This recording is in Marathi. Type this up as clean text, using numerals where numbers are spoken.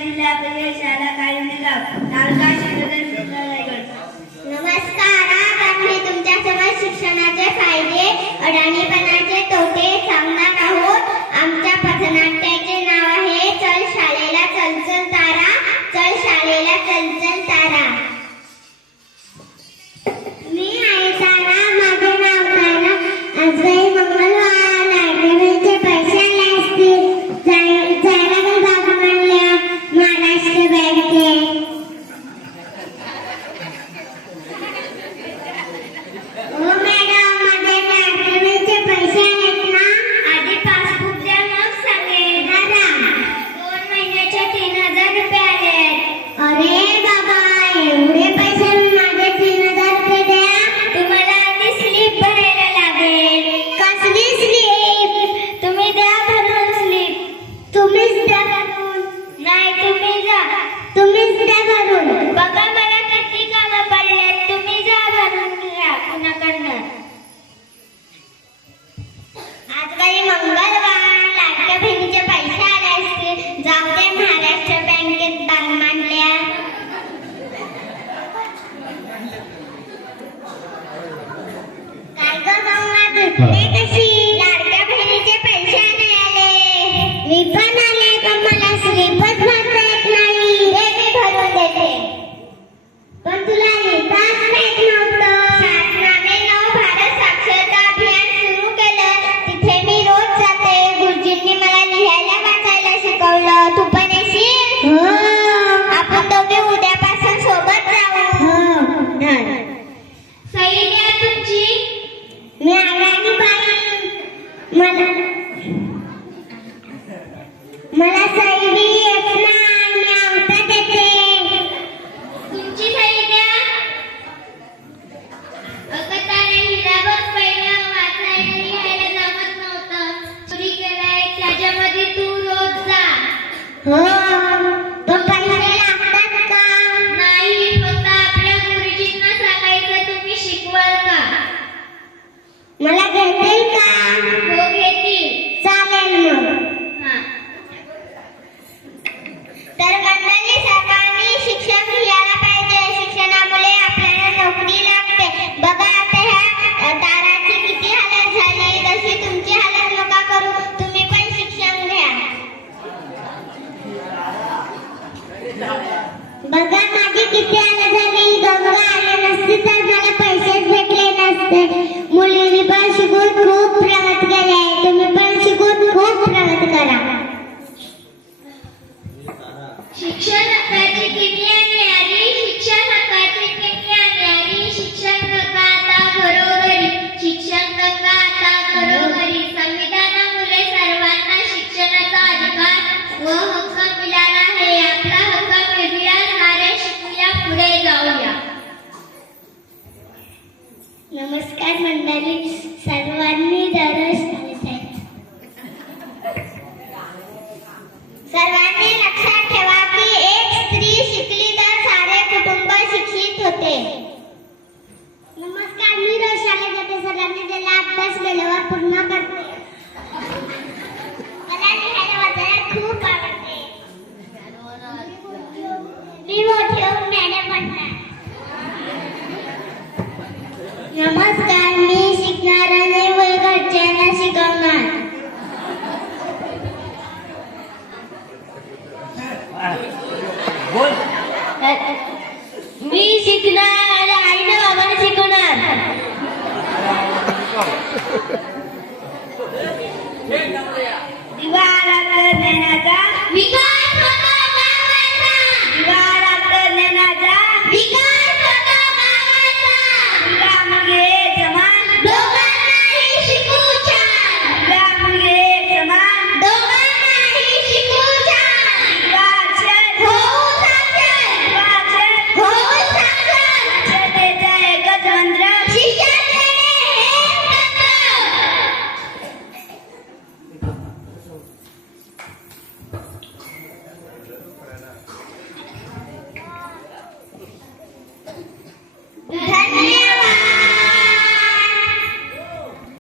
जिल्हा परिषद शाळा काळिंदगाव तालुका शिरोळ रायगड। नमस्कार, आज आम्ही तुमच्यासमोर शिक्षणाचे फायदे अडाणीपणाचे तोटे सांगणार आहोत। आमच्या पथनाट्याचे नाव आहे चल शाळेला चल चल तारा, चल शाळेला चल चल तारा। मी आहे तारा, माझे नाव तारा। आज काही मंगळवार लायब्ररीचे पैसे आले असतील, जायला मी बाबा म्हणल्या महाराष्ट्र बँकेत। ओ मॅडम, माझे लायब्ररीचे पैसे आलेत ना? आधी पासबुक द्या मग सांगेन। दादा, 2 महिन्याचे 3000 रुपये आलेत। अरे बाबा, एवढे पैसे माझे 3000 रुपये द्या। तुम्हाला आधी स्लिप भरायला लागेल। कसली स्लिप? तुम्ही द्या भरून स्लिप। तुम्हीच द्या भरून। नाही, तुम्ही जा। तुम्हीच द्या भरून। बघा मला किती कामं पडलेत, तुम्ही जा भरून घ्या कुणाकडनं। आज काही मंगळवार लाडक्या बहिणीचे पैसे आले असतील, जाऊ दे महाराष्ट्र बँकेत दान मांडल्या। काय गं गंगा, झोपली कशी? लाडक्या बहिणीचे पैसे नाही आले। मी पण आले, पण मला स्लिपच भरता येत नाही। हे मी भरून देते। पण तुला लिहिताच येत नव्हतं। शासनाने नव भारत साक्षरता अभियान सुरू केलं, तिथे मी रोज जाते। गुरुजींनी मला लिहायला वाचायला शिकवलं। तू पण येशील? हो। आपण दोघे उद्यापासून सोबत जाऊ। हो। सही द्या तुमची। मी आल्याने बाई, मला सही बी येत नाही, मी अंगठा देते। तुमची सही द्या। अगं तारे, हिला बघ, पहिलं वाचायला लिहायला जमत नव्हतं, चोरी केलाय, त्याच्यामध्ये तू रोज जा। हो, पण पैसे लागतात का? नाही, फक्त आपल्या गुरुजींना सांगायचं तुम्ही शिकवाल का। मला घेतील का? हो, घेतील। चालेल मग। तर मंडळी, सर्वांनी शिक्षण घ्यायला पाहिजे। शिक्षणामुळे आपल्याला नोकरी लागते। बघा आता ह्या ताराची किती हालत झाली, तशी तुमची हालत नका करू। तुम्ही पण शिक्षण घ्या। बघा माझी किती हालत झाली। गंगा आले नसते तर मला पैसेच भेटले नसते। मुलींनी पण शिकून खूप प्रगत केले, तुम्ही पण शिकून खूप प्रगत करा। शिक्षण हक्काची किती न्यारी, शिक्षण हक्काची किती न्यारी। शिक्षण गंगा आता घरोघरी, शिक्षण गंगा आता घरोघरी। संविधानामुळे सर्वांना शिक्षणाचा अधिकार व हक्क मिळाला आहे। आपला हक्क मिळवूया, सारे शिकूया, पुढे जाऊया। नमस्कार मंडळी, सर्वांनी दररोज सर्वांनी लक्षात ठेवा की एक स्त्री शिकली तर सारे कुटुंब शिक्षित होते। नमस्कार, मी रोज शाळेत जाते। सरांनी दिलेला अभ्यास वेळेवर पूर्ण करते। मला लिहायला वाचायला खूप आवडते। मी मोठी होऊन मॅडम बनणार। नमस्कार, मी शिकणार आणि घरच्यांना शिकवणार। मी शिकणार आणि आईने बाबांना शिकवणार। दिवा आला तर ज्ञानाचा विकास